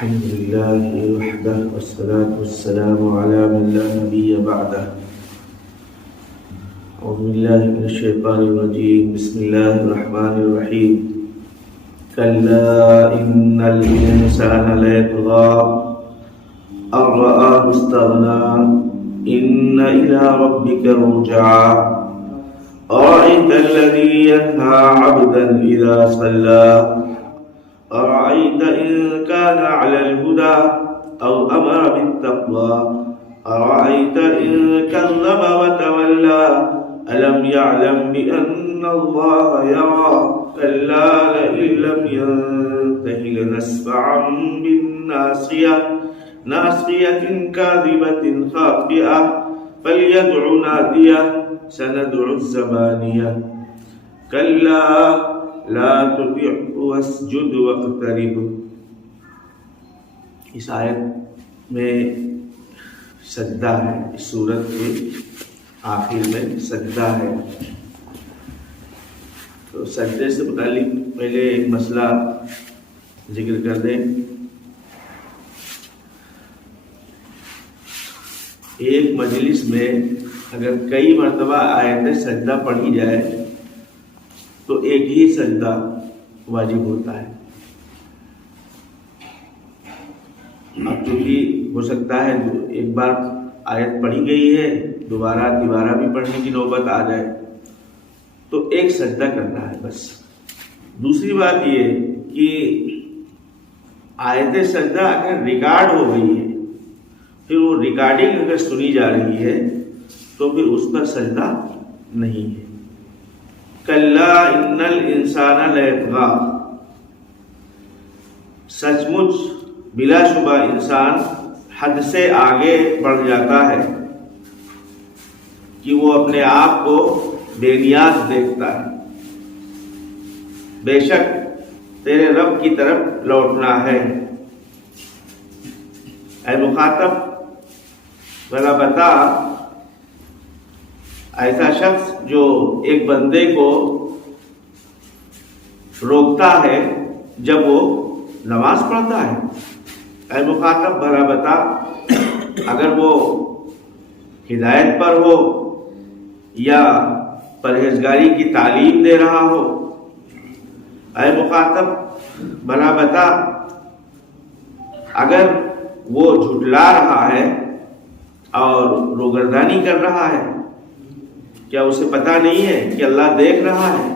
الحمد لله وحده والصلاة والسلام على من لا نبي بعده. أعوذ بالله من الشيطان الرجيم. بسم الله الرحمن الرحيم. كلا إن الإنسان ليطغى أن رآه استغنى إن إلى ربك الرجعى أرأيت الذي ينهى عبدا إذا صلى أرأيت إن كان على الهدى أو أمر بالتقوى أرأيت إن كذب وتولى ألم يعلم بأن الله يرى كلا لئن لم ينته لنسفعا بالناصية ناصية كاذبة خاطئة فليدع ناديه سندع الزبانية كلا لا تطعه واسجد واقترب. اس آیت میں سجدہ ہے، اس سورت کے آخر میں سجدہ ہے. تو سجدے سے متعلق پہلے ایک مسئلہ ذکر کر دیں. ایک مجلس میں اگر کئی مرتبہ آیت سجدہ پڑھی جائے تو ایک ہی سجدہ واجب ہوتا ہے. اب چونکہ ہو سکتا ہے ایک بار آیت پڑھی گئی ہے دوبارہ بھی پڑھنے کی نوبت آ جائے تو ایک سجدہ کرنا ہے بس. دوسری بات یہ کہ آیت سجدہ اگر ریکارڈ ہو گئی ہے پھر وہ ریکارڈنگ اگر سنی جا رہی ہے تو پھر اس کا سجدہ نہیں ہے. کلا ان الانسان لیطغی، سچ مچ بلا شبہ انسان حد سے آگے بڑھ جاتا ہے کہ وہ اپنے آپ کو بے نیاز دیکھتا ہے. بے شک تیرے رب کی طرف لوٹنا ہے. اے مخاطب بھلا بتا، ایسا شخص جو ایک بندے کو روکتا ہے جب وہ نماز پڑھتا ہے، اے مخاطب بھلا بتا اگر وہ ہدایت پر ہو یا پرہیزگاری کی تعلیم دے رہا ہو، اے مخاطب بھلا بتا اگر وہ جھٹلا رہا ہے اور روگردانی کر رہا ہے، کیا اسے پتہ نہیں ہے کہ اللہ دیکھ رہا ہے؟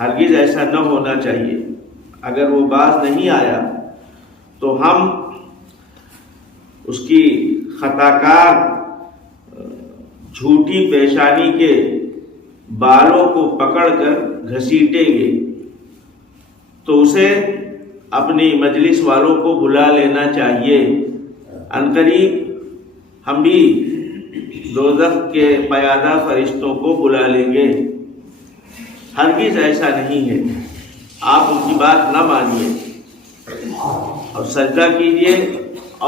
ہرگز ایسا نہ ہونا چاہیے. اگر وہ باز نہیں آیا تو ہم اس کی خطا کار جھوٹی پیشانی کے بالوں کو پکڑ کر گھسیٹیں گے تو اسے اپنی مجلس والوں کو بلا لینا چاہیے. عنقریب ہم بھی دوزخ کے پیادہ فرشتوں کو بلا لیں گے. ہرگز ایسا نہیں ہے. آپ ان کی بات نہ مانیے اور سجدہ کیجیے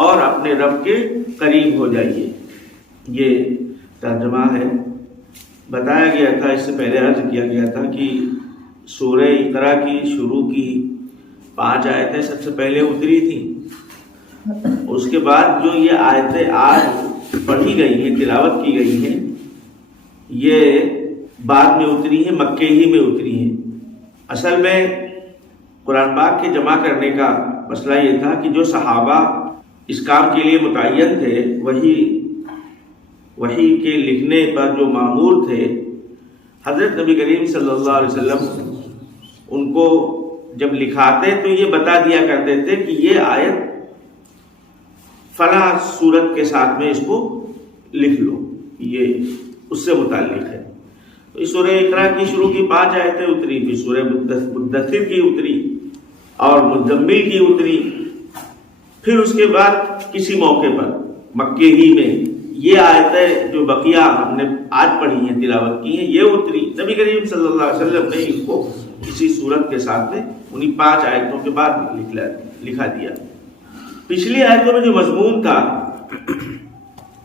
اور اپنے رب کے قریب ہو جائیے. یہ ترجمہ ہے. بتایا گیا تھا، اس سے پہلے عرض کیا گیا تھا کہ سورہ اقرا کی شروع کی 5 آیتیں سب سے پہلے اتری تھیں. اس کے بعد جو یہ آیتیں آج پڑھی گئی ہیں، تلاوت کی گئی ہیں، یہ بعد میں اتری ہیں، مکے ہی میں اتری ہیں. اصل میں قرآن پاک کے جمع کرنے کا مسئلہ یہ تھا کہ جو صحابہ اس کام کے لیے متعین تھے، وحی کے لکھنے پر جو مامور تھے، حضرت نبی کریم صلی اللہ علیہ وسلم ان کو جب لکھاتے تو یہ بتا دیا کرتے تھے کہ یہ آیت فلاں سورت کے ساتھ میں اس کو لکھ لو، یہ اس سے متعلق ہے. تو اس سورہ اقرا کی شروع کی 5 آیتیں اتری، پھر سورہ مدثر کی اتری اور مزمل کی اتری. پھر اس کے بعد کسی موقع پر مکے ہی میں یہ آیتیں جو بقیہ ہم نے آج پڑھی ہیں، تلاوت کی ہیں، یہ اتری. نبی کریم صلی اللہ علیہ وسلم نے ان کو کسی سورت کے ساتھ میں انہی 5 آیتوں کے بعد لکھا دیا. پچھلی آیتوں میں جو مضمون تھا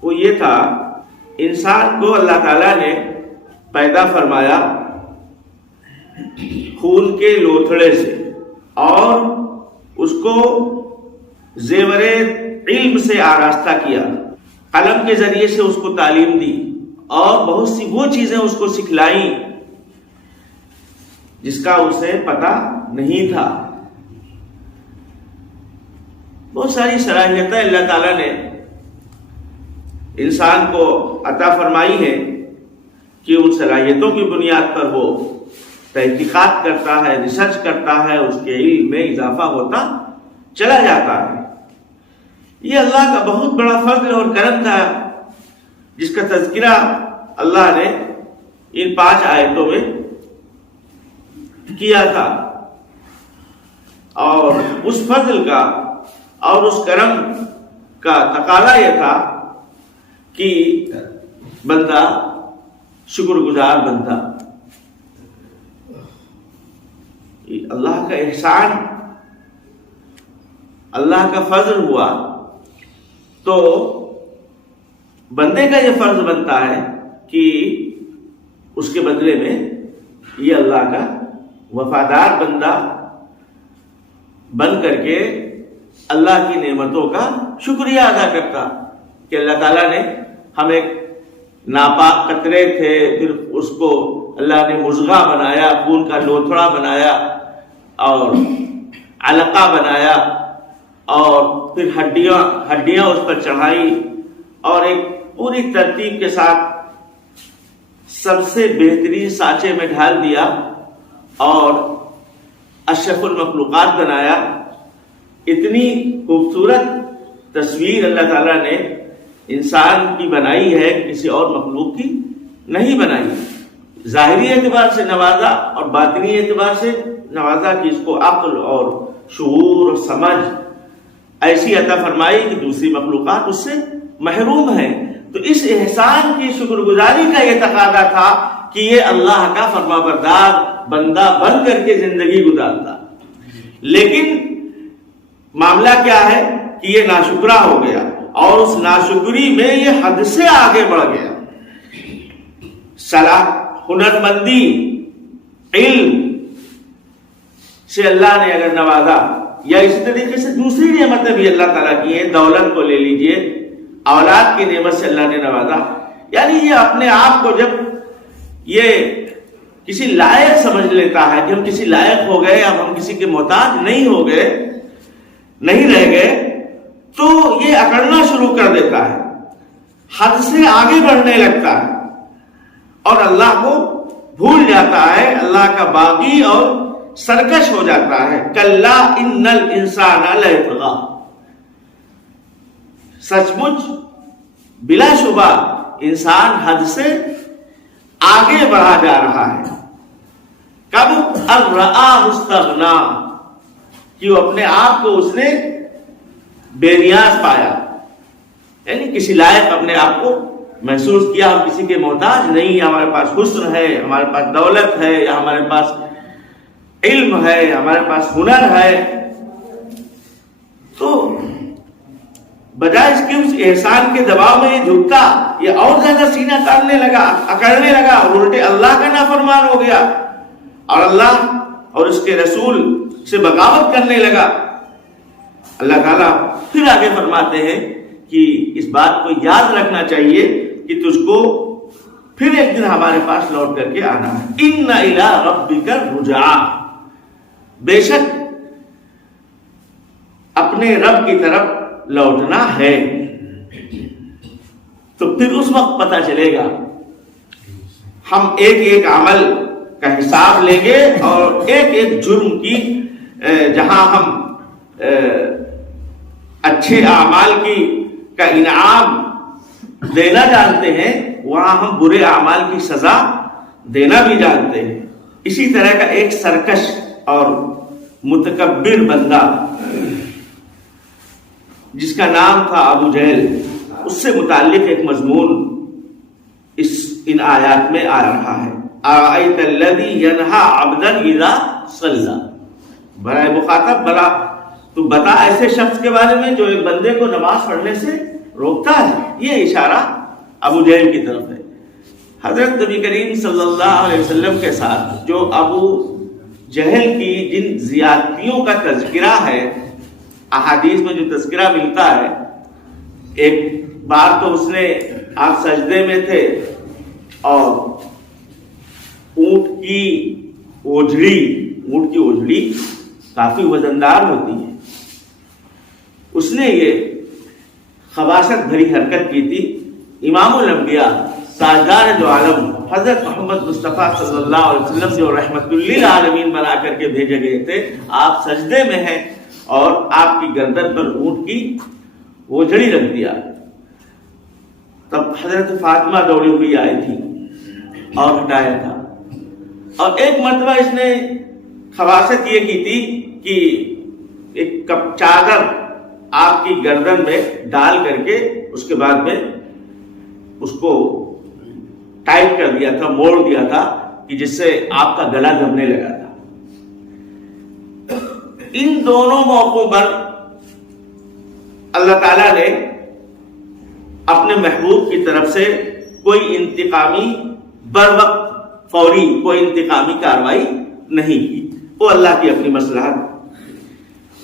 وہ یہ تھا، انسان کو اللہ تعالیٰ نے پیدا فرمایا خون کے لوتھڑے سے اور اس کو زیور علم سے آراستہ کیا، قلم کے ذریعے سے اس کو تعلیم دی، اور بہت سی وہ چیزیں اس کو سکھلائیں جس کا اسے پتہ نہیں تھا۔ بہت ساری صلاحیتیں اللہ تعالیٰ نے انسان کو عطا فرمائی ہے کہ ان صلاحیتوں کی بنیاد پر وہ تحقیقات کرتا ہے، ریسرچ کرتا ہے، اس کے علم میں اضافہ ہوتا چلا جاتا ہے۔ یہ اللہ کا بہت بڑا فضل اور کرم تھا جس کا تذکرہ اللہ نے ان 5 آیتوں میں کیا تھا، اور اس فضل کا اور اس کرم کا تقاضا یہ تھا کہ بندہ شکر گزار بنتا۔ اللہ کا احسان، اللہ کا فضل ہوا تو بندے کا یہ فرض بنتا ہے کہ اس کے بدلے میں یہ اللہ کا وفادار بندہ بن کر کے اللہ کی نعمتوں کا شکریہ ادا کرتا کہ اللہ تعالیٰ نے ہمیں ناپاک قطرے تھے، پھر اس کو اللہ نے مضغہ بنایا، خون کا لوتھڑا بنایا اور علقہ بنایا، اور پھر ہڈیاں اس پر چڑھائی، اور ایک پوری ترتیب کے ساتھ سب سے بہترین سانچے میں ڈھال دیا اور اشرف المخلوقات بنایا۔ اتنی خوبصورت تصویر اللہ تعالیٰ نے انسان کی بنائی ہے، کسی اور مخلوق کی نہیں بنائی۔ ظاہری اعتبار سے نوازا اور باطنی اعتبار سے نوازا کہ اس کو عقل اور شعور اور سمجھ ایسی عطا فرمائی کہ دوسری مخلوقات اس سے محروم ہیں۔ تو اس احسان کی شکر گزاری کا یہ تقاضا تھا کہ یہ اللہ کا فرما بردار بندہ بن کر کے زندگی گزارتا، لیکن معاملہ کیا ہے کہ یہ ناشکرا ہو گیا، اور اس ناشکری میں یہ حد سے آگے بڑھ گیا۔ صلاح، ہنرمندی، علم سے اللہ نے اگر نوازا، یا اسی طریقے سے دوسری نعمتیں بھی اللہ تعالیٰ کی ہیں، دولت کو لے لیجئے، اولاد کی نعمت سے اللہ نے نوازا، یعنی یہ اپنے آپ کو جب یہ کسی لائق سمجھ لیتا ہے کہ ہم کسی لائق ہو گئے، اب ہم کسی کے محتاج نہیں ہو گئے، نہیں رہ گئے، تو یہ اکڑنا شروع کر دیتا ہے، حد سے آگے بڑھنے لگتا ہے اور اللہ کو بھول جاتا ہے، اللہ کا باغی اور سرکش ہو جاتا ہے۔ کلا ان الانسان لیطغی، سچ مچ بلا شبہ انسان حد سے آگے بڑھا جا رہا ہے۔ کب ان رآہ استغنا، کہ وہ اپنے آپ کو اس نے بے نیاز پایا، یعنی کسی لائق اپنے آپ کو محسوس کیا، ہم کسی کے محتاج نہیں، ہمارے پاس حسن ہے، ہمارے پاس دولت ہے، یا ہمارے پاس علم ہے، ہمارے پاس ہنر ہے، تو بجائے اس کے اس احسان کے دباؤ میں یہ جھکتا، یہ اور زیادہ سینہ تاننے لگا، اکڑنے لگا، اور الٹے اللہ کا نافرمان ہو گیا اور اللہ اور اس کے رسول سے بغاوت کرنے لگا۔ اللہ تعالیٰ پھر آگے فرماتے ہیں کہ اس بات کو یاد رکھنا چاہیے کہ تجھ کو پھر ایک دن ہمارے پاس لوٹ کر کے آنا ہے۔ اِنَّ إِلَىٰ رَبِّكَ الرُّجْعَىٰ، بے شک اپنے رب کی طرف لوٹنا ہے۔ تو پھر اس وقت پتہ چلے گا، ہم ایک ایک عمل کا حساب لیں گے، اور ایک ایک جرم کی جہاں ہم اچھے اعمال کا انعام دینا جانتے ہیں، وہاں ہم برے اعمال کی سزا دینا بھی جانتے ہیں۔ اسی طرح کا ایک سرکش اور متکبر بندہ جس کا نام تھا ابو جہل، اس سے متعلق ایک مضمون ان آیات میں آ رہا ہے۔ اَرَأَيْتَ الَّذِي يَنْهَىٰ عَبْدًا إِذَا صَلَّىٰ، برائے مخاطب بلا تو بتا ایسے شخص کے بارے میں جو ایک بندے کو نماز پڑھنے سے روکتا ہے۔ یہ اشارہ ابو جہل کی طرف ہے۔ حضرت نبی کریم صلی اللہ علیہ وسلم کے ساتھ جو ابو جہل کی جن زیادتیوں کا تذکرہ ہے احادیث میں جو تذکرہ ملتا ہے، ایک بار تو اس نے آپ سجدے میں تھے اور اونٹ کی اوجڑی کافی وزندار ہوتی ہے، اس نے یہ خباثت بھری حرکت کی تھی۔ امام الانبیاء تاجدار دو عالم حضرت محمد مصطفیٰ صلی اللہ علیہ وسلم جو رحمت للعالمین بنا کر کے بھیجے گئے تھے، آپ سجدے میں ہیں اور آپ کی گردن پر اونٹ کی اوجڑی رکھ دیا۔ تب حضرت فاطمہ دوڑی ہوئی آئی تھی اور ہٹایا تھا، اور ایک مرتبہ اس نے خباثت یہ کی تھی کہ ایک چادر آپ کی گردن میں ڈال کر کے اس کے بعد میں اس کو ٹائٹ کر دیا تھا، موڑ دیا تھا کہ جس سے آپ کا گلا دبنے لگا تھا۔ ان دونوں موقعوں پر اللہ تعالیٰ نے اپنے محبوب کی طرف سے کوئی انتقامی بروقت فوری کوئی انتقامی کارروائی نہیں کی، وہ اللہ کی اپنی مصلحت۔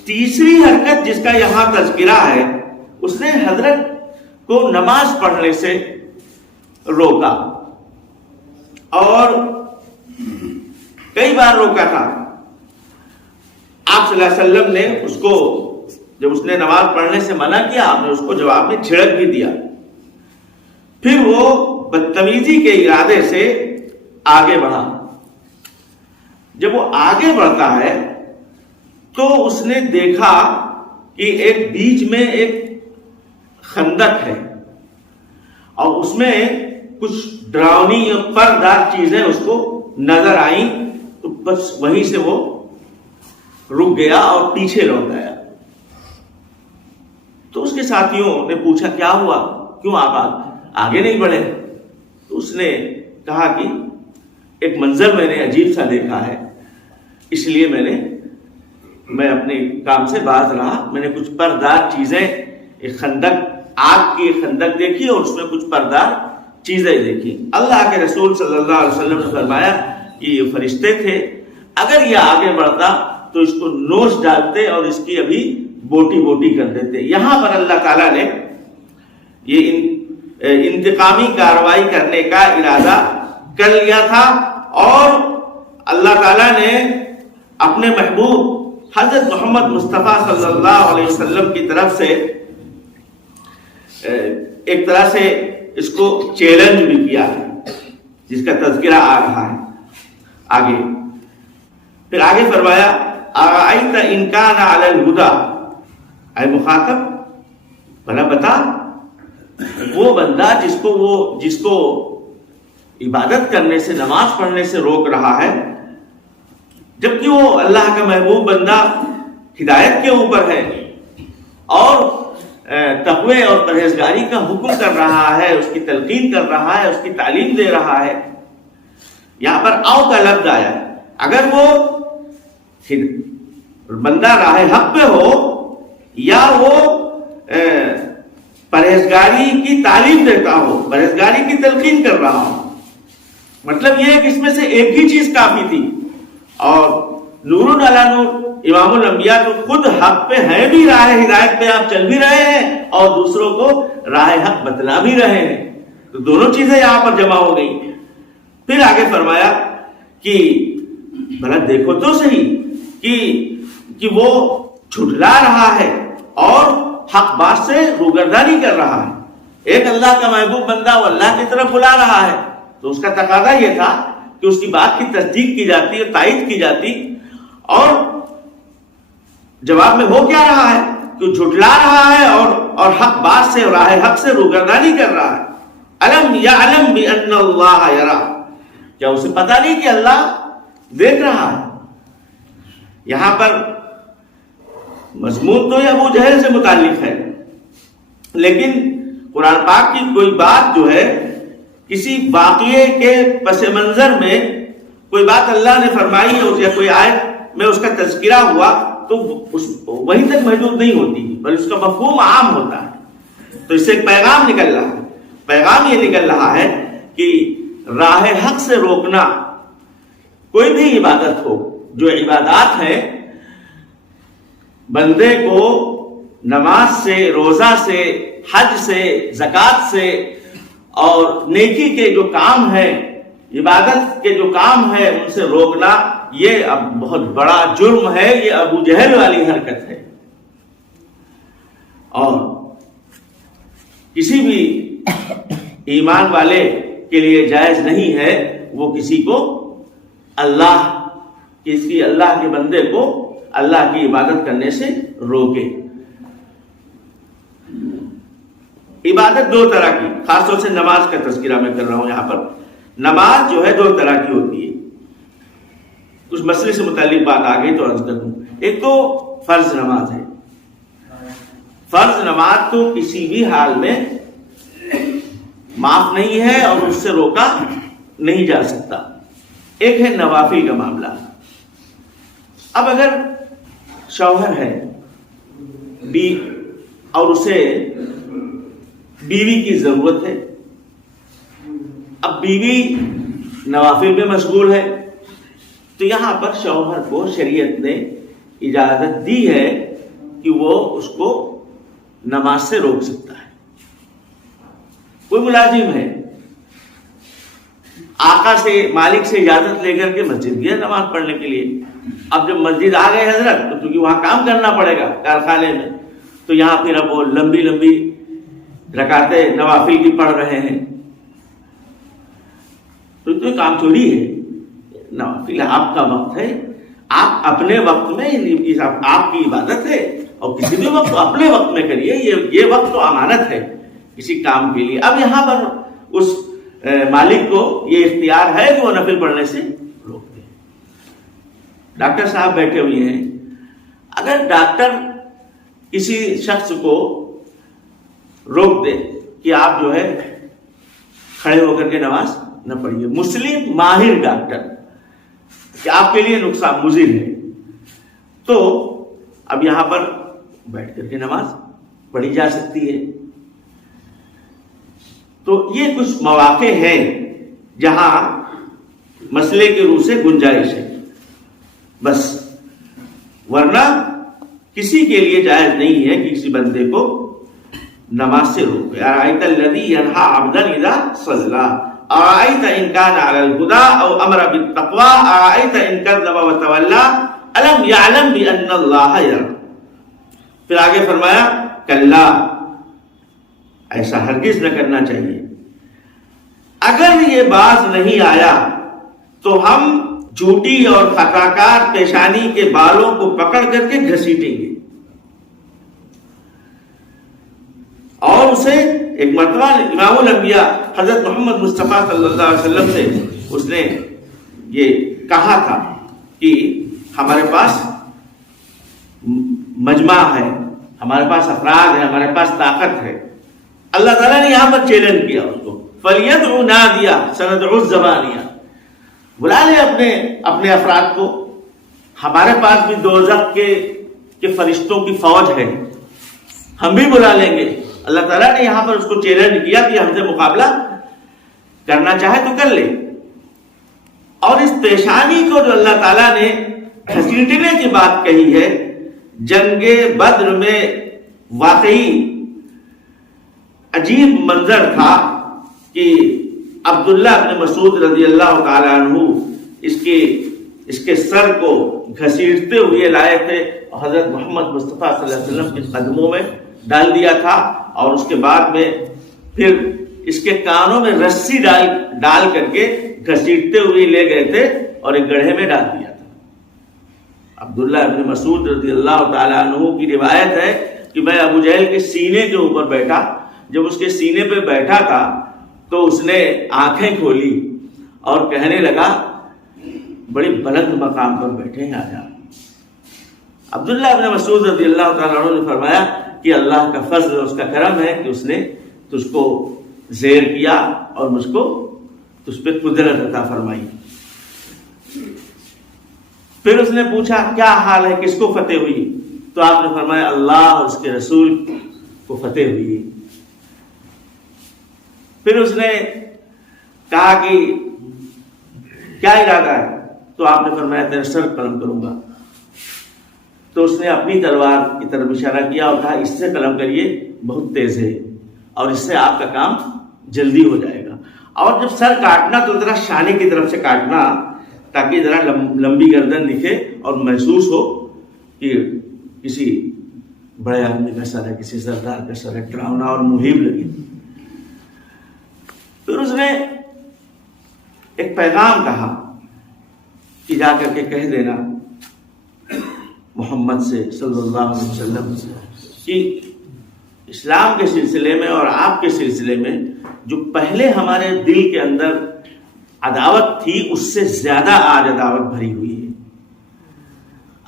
تیسری حرکت جس کا یہاں تذکرہ ہے، اس نے حضرت کو نماز پڑھنے سے روکا، اور کئی بار روکا تھا۔ آپ صلی اللہ علیہ وسلم نے اس کو جب اس نے نماز پڑھنے سے منع کیا، آپ نے اس کو جواب میں جھڑک بھی دیا۔ پھر وہ بدتمیزی کے ارادے سے آگے بڑھا۔ جب وہ آگے بڑھتا ہے تو اس نے دیکھا کہ ایک بیچ میں ایک خندق ہے، اور اس میں کچھ ڈراؤنی اور پردار چیزیں اس کو نظر آئیں، تو بس وہیں سے وہ رک گیا اور پیچھے لوٹ آیا۔ تو اس کے ساتھیوں نے پوچھا کیا ہوا، کیوں آپ آگے نہیں بڑھے؟ تو اس نے کہا کہ ایک منظر میں نے عجیب سا دیکھا ہے، اس لیے میں اپنے کام سے باز رہا۔ میں نے کچھ پردار چیزیں، ایک خندق، آگ کی خندق دیکھی اور اس میں کچھ پردار چیزیں دیکھی۔ اللہ کے رسول صلی اللہ علیہ وسلم نے فرمایا کہ یہ فرشتے تھے، اگر یہ آگے بڑھتا تو اس کو نوچ ڈالتے اور اس کی ابھی بوٹی بوٹی کر دیتے۔ یہاں پر اللہ تعالیٰ نے یہ انتقامی کارروائی کرنے کا ارادہ کر لیا تھا، اور اللہ تعالیٰ نے اپنے محبوب حضرت محمد مصطفیٰ صلی اللہ علیہ وسلم کی طرف سے ایک طرح سے اس کو چیلنج بھی کیا ہے، جس کا تذکرہ آ رہا ہے آگے۔ پھر آگے فرمایا اَرَأَيْتَ إِنْ كَانَ عَلَى الْهُدَى، اے مخاطب بھلا بتا، وہ بندہ جس کو عبادت کرنے سے، نماز پڑھنے سے روک رہا ہے، جبکہ وہ اللہ کا محبوب بندہ ہدایت کے اوپر ہے اور تقوی اور پرہیزگاری کا حکم کر رہا ہے، اس کی تلقین کر رہا ہے، اس کی تعلیم دے رہا ہے۔ یہاں پر او کا لفظ آیا، اگر وہ بندہ راہ حق پہ ہو یا وہ پرہیزگاری کی تعلیم دیتا ہو، پرہیزگاری کی تلقین کر رہا ہو، مطلب یہ ہے کہ اس میں سے ایک ہی چیز کافی تھی، اور نور علی نور امام الانبیاء تو خود حق پہ ہیں بھی، راہ ہدایت پہ آپ چل بھی رہے ہیں اور دوسروں کو راہ حق بتلا بھی رہے ہیں، تو دونوں چیزیں یہاں پر جمع ہو گئی۔ پھر آگے فرمایا کہ بھلا دیکھو تو صحیح کہ وہ جھٹلا رہا ہے اور حق بات سے روگردانی کر رہا ہے۔ ایک اللہ کا محبوب بندہ وہ اللہ کی طرف بلا رہا ہے، تو اس کا تقاضا یہ تھا کہ اس کی بات کی تصدیق کی جاتی اور تائید کی جاتی، اور جواب میں ہو کیا رہا ہے کہ جھٹلا رہا ہے اور حق بات سے، راہ حق سے روگردانی کر رہا ہے۔ الم یعلم بان اللہ یرا، کیا اسے پتہ نہیں کہ اللہ دیکھ رہا ہے؟ یہاں پر مضمون تو یہ ابو جہل سے متعلق ہے، لیکن قرآن پاک کی کوئی بات جو ہے، کسی واقعے کے پس منظر میں کوئی بات اللہ نے فرمائی اور یا کوئی آیت میں اس کا تذکرہ ہوا، تو وہیں تک محدود نہیں ہوتی، بلکہ اس کا مفہوم عام ہوتا ہے۔ تو اس سے ایک پیغام نکل رہا ہے، پیغام یہ نکل رہا ہے کہ راہ حق سے روکنا، کوئی بھی عبادت ہو، جو عبادات ہیں بندے کو نماز سے، روزہ سے، حج سے، زکوٰۃ سے اور نیکی کے جو کام ہے، عبادت کے جو کام ہے، ان سے روکنا یہ اب بہت بڑا جرم ہے، یہ ابو جہل والی حرکت ہے. اور کسی بھی ایمان والے کے لیے جائز نہیں ہے وہ کسی کو کسی اللہ کے بندے کو اللہ کی عبادت کرنے سے روکے. عبادت دو طرح کی، خاص طور سے نماز کا تذکرہ میں کر رہا ہوں یہاں پر. نماز جو ہے دو طرح کی ہوتی ہے. کچھ مسئلے سے متعلق بات آ گئی تو عرض کر دوں. ایک تو فرض نماز ہے. فرض نماز تو کسی بھی حال میں معاف نہیں ہے اور اس سے روکا نہیں جا سکتا. ایک ہے نوافل کا معاملہ. اب اگر شوہر ہے اور اسے بیوی کی ضرورت ہے، اب بیوی نوافل میں مشغول ہے، تو یہاں پر شوہر کو شریعت نے اجازت دی ہے کہ وہ اس کو نماز سے روک سکتا ہے. کوئی ملازم ہے، آقا سے، مالک سے اجازت لے کر کے مسجد گیا نماز پڑھنے کے لیے. اب جب مسجد آ گئے حضرت تو کیونکہ وہاں کام کرنا پڑے گا کارخانے میں، تو یہاں پھر اب وہ لمبی لمبی رکعتیں نوافل کی پڑھ رہے ہیں، تو یہ کام چوری ہے. نوافل آپ کا وقت ہے، آپ اپنے وقت میں، آپ کی عبادت ہے، اور کسی بھی وقت اپنے وقت میں کریے. یہ وقت تو امانت ہے کسی کام کے لیے. اب یہاں پر اس مالک کو یہ اختیار ہے کہ وہ نفل پڑھنے سے روک دے. ڈاکٹر صاحب بیٹھے ہوئے ہیں، اگر ڈاکٹر کسی شخص کو روک دے کہ آپ جو ہے کھڑے ہو کر کے نماز نہ پڑھیے، مسلم ماہر ڈاکٹر کہ آپ کے لیے نقصان مضر ہے، تو اب یہاں پر بیٹھ کر کے نماز پڑھی جا سکتی ہے. تو یہ کچھ مواقع ہیں جہاں مسئلے کی روح سے گنجائش ہے بس، ورنہ کسی کے لیے جائز نہیں ہے کہ کسی بندے کو نماز سے روکے. ارأیت الذی ینہی عبدا اذا صلی، ارأیت ان کان علی الہدی او امر بالتقوی، ارأیت ان کذب وتولی، الم یعلم بان اللہ یری. پھر آگے فرمایا کلا، ایسا ہرگز نہ کرنا چاہیے. اگر یہ باز نہیں آیا تو ہم جھوٹی اور خطاکار پیشانی کے بالوں کو پکڑ کر کے گھسیٹیں گے. اور اسے ایک مرتبہ امام الانبیاء حضرت محمد مصطفیٰ صلی اللہ علیہ وسلم سے اس نے یہ کہا تھا کہ ہمارے پاس مجمع ہے، ہمارے پاس افراد ہے، ہمارے پاس طاقت ہے. اللہ تعالیٰ نے یہاں پر چیلنج کیا اس کو، فَلْيَدْعُ نَادِيَهْ سَنَدْعُ الزَّبَانِيَةَ، بلا لے اپنے افراد کو، ہمارے پاس بھی دوزخ کے فرشتوں کی فوج ہے، ہم بھی بلا لیں گے. اللہ تعالیٰ نے یہاں پر اس کو چیلنج کیا کہ ہم سے مقابلہ کرنا چاہے تو کر لے. اور اس پیشانی کو جو اللہ تعالیٰ نے گھسیٹنے کی بات کہی ہے، جنگ بدر میں واقعی عجیب منظر تھا کہ عبداللہ بن مسعود رضی اللہ تعالیٰ عنہ اس کے سر کو گھسیٹتے ہوئے لائے تھے اور حضرت محمد مصطفیٰ صلی اللہ علیہ وسلم کے قدموں میں ڈال دیا تھا، اور اس کے بعد میں پھر اس کے کانوں میں رسی ڈال کر کے گھسیٹتے ہوئے لے گئے تھے اور ایک گڑھے میں ڈال دیا تھا. عبداللہ بن مسعود رضی اللہ تعالیٰ عنہ کی روایت ہے کہ میں ابو جہل کے سینے کے اوپر بیٹھا، جب اس کے سینے پہ بیٹھا تھا تو اس نے آنکھیں کھولی اور کہنے لگا بڑی بلند مقام پر بیٹھے ہیں آج آپ. عبداللہ بن مسعود رضی اللہ تعالیٰ عنہ نے فرمایا کہ اللہ کا فضل، اس کا کرم ہے کہ اس نے تجھ کو زیر کیا اور مجھ کو تجھ پہ قدرت عطا فرمائی. پھر اس نے پوچھا کیا حال ہے، کس کو فتح ہوئی؟ تو آپ نے فرمایا اللہ اور اس کے رسول کو فتح ہوئی. پھر اس نے کہا کہ کیا ارادہ ہے؟ تو آپ نے فرمایا تیرا سر قلم کروں گا. تو اس نے اپنی تلوار کی طرف اشارہ کیا اور کہا اس سے قلم کریے، بہت تیز ہے اور اس سے آپ کا کام جلدی ہو جائے گا۔ اور جب سر کاٹنا تو ذرا شانے کی طرف سے کاٹنا تاکہ ذرا لمبی گردن دکھے اور محسوس ہو کہ کسی بڑے آدمی کا سر ہے، کسی سردار کا سر ہے، ڈراؤنا اور مہیب لگے۔ پھر اس نے ایک پیغام کہا کہ جا کر کے کہہ دینا محمد سے صلی اللہ علیہ وسلم کہ اسلام کے سلسلے میں اور آپ کے سلسلے میں جو پہلے ہمارے دل کے اندر عداوت تھی اس سے زیادہ آج عداوت بھری ہوئی ہے۔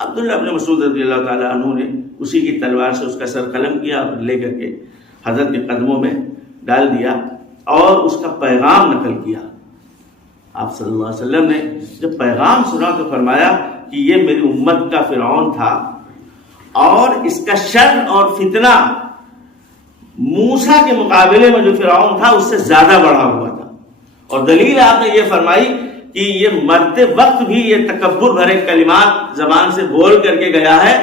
عبداللہ بن مسعود رضی اللہ تعالیٰ عنہ نے اسی کی تلوار سے اس کا سر قلم کیا اور لے کر کے حضرت کے قدموں میں ڈال دیا اور اس کا پیغام نقل کیا۔ آپ صلی اللہ علیہ وسلم نے جب پیغام سنا تو فرمایا کہ یہ میری امت کا فرعون تھا اور اس کا شر اور فتنہ موسیٰ کے مقابلے میں جو فرعون تھا اس سے زیادہ بڑھا ہوا تھا۔ اور دلیل آپ نے یہ فرمائی کہ یہ مرتے وقت بھی یہ تکبر بھرے کلمات زبان سے بول کر کے گیا ہے،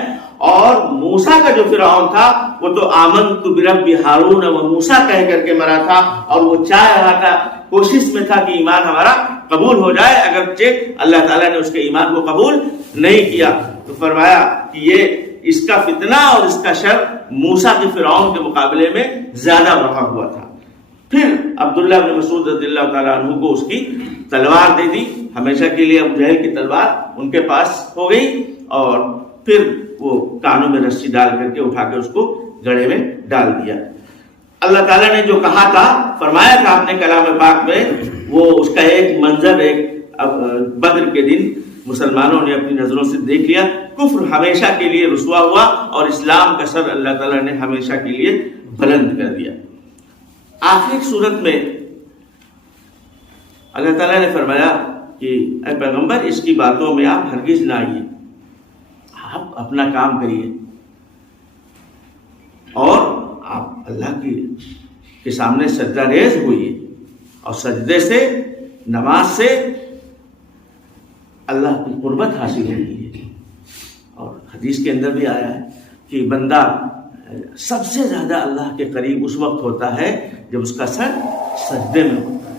اور موسیٰ کا جو فرعون تھا وہ تو آمنت برب ہارون و موسیٰ کہہ کر کے مرا تھا، اور وہ چاہ رہا تھا، کوشش میں تھا کہ ایمان ہمارا قبول ہو جائے، اگرچہ اللہ تعالیٰ نے اس کے ایمان کو قبول نہیں کیا۔ تو فرمایا کہ یہ اس کا فتنہ اور اس کا شر موسیٰ کے فرعون کے مقابلے میں زیادہ بڑھا ہوا تھا۔ پھر عبداللہ بن مسعود رضی اللہ تعالیٰ عنہ کو اس کی تلوار دے دی، ہمیشہ کے لیے ابو جہل کی تلوار ان کے پاس ہو گئی، اور پھر وہ کانوں میں رسی ڈال کر کے اٹھا کے اس کو گڑھے میں ڈال دیا۔ اللہ تعالیٰ نے جو کہا تھا، فرمایا تھا اپنے کلام پاک میں، وہ اس کا ایک منظر ایک بدر کے دن مسلمانوں نے اپنی نظروں سے دیکھ لیا۔ کفر ہمیشہ کے لیے رسوا ہوا اور اسلام کا سر اللہ تعالیٰ نے ہمیشہ کے لیے بلند کر دیا۔ آخری صورت میں اللہ تعالیٰ نے فرمایا کہ اے پیغمبر اس کی باتوں میں آپ ہرگز نہ آئیے، آپ اپنا کام کریے اور آپ اللہ کے سامنے سجدہ ریز ہوئیے، اور سجدے سے، نماز سے اللہ کی قربت حاصل ہوتی ہے۔ اور حدیث کے اندر بھی آیا ہے کہ بندہ سب سے زیادہ اللہ کے قریب اس وقت ہوتا ہے جب اس کا سر سجدے میں ہوتا ہے۔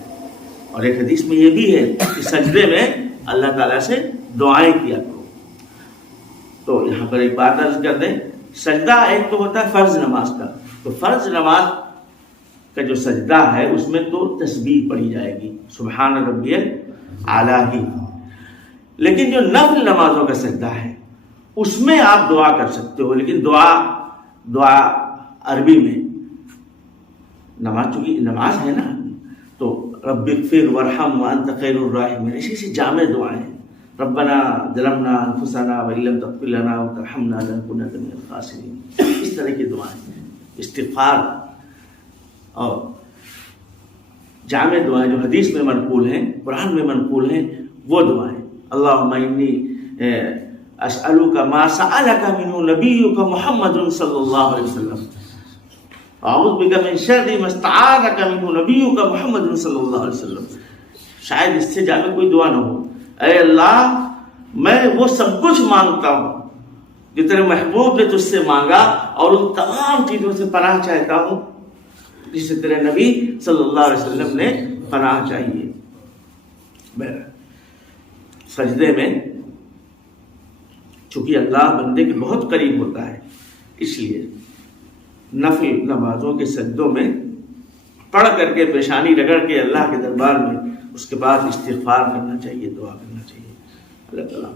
اور ایک حدیث میں یہ بھی ہے کہ سجدے میں اللہ تعالیٰ سے دعائیں کیا کرو۔ تو یہاں پر ایک بات عرض کر دیں، سجدہ ایک تو ہوتا ہے فرض نماز کا، تو فرض نماز کا جو سجدہ ہے اس میں تو تسبیح پڑھی جائے گی، سبحان ربی الاعلیٰ ہی۔ لیکن جو نفل نمازوں کا سجدہ ہے اس میں آپ دعا کر سکتے ہو، لیکن دعا عربی میں، نماز چونکہ نماز ہے نا، تو رب اغفر ورحم وانت خیر الراحمین، ایسی جامع دعائیں، ربنا ظلمنا انفسنا وان لم تغفر لنا وترحمنا لنكونن من الخاسرین، اس طرح کی دعائیں، استغفار اور جامع دعائیں جو حدیث میں منقول ہیں، قرآن میں منقول ہیں، وہ دعائیں۔ اللہم انی اسألک ما سألک منہ نبیک محمد صلی اللہ علیہ وسلم، اعوذ بک من شر ما استعاذک منہ نبیک محمد صلی اللہ علیہ وسلم۔ شاید اس سے جامع کوئی دعا نہ ہو۔ اے اللہ، میں وہ سب کچھ مانگتا ہوں جو تیرے محبوب نے تجھ سے مانگا، اور ان تمام چیزوں سے پناہ چاہتا ہوں جس سے تیرے نبی صلی اللہ علیہ وسلم نے پناہ چاہیے۔ سجدے میں چونکہ اللہ بندے کے بہت قریب ہوتا ہے، اس لیے نفل نمازوں کے سجدوں میں پڑھ کر کے پیشانی رگڑ کے اللہ کے دربار میں اس کے بعد استغفار کرنا چاہیے، دعا کرنا چاہیے۔ اللہ تعالیٰ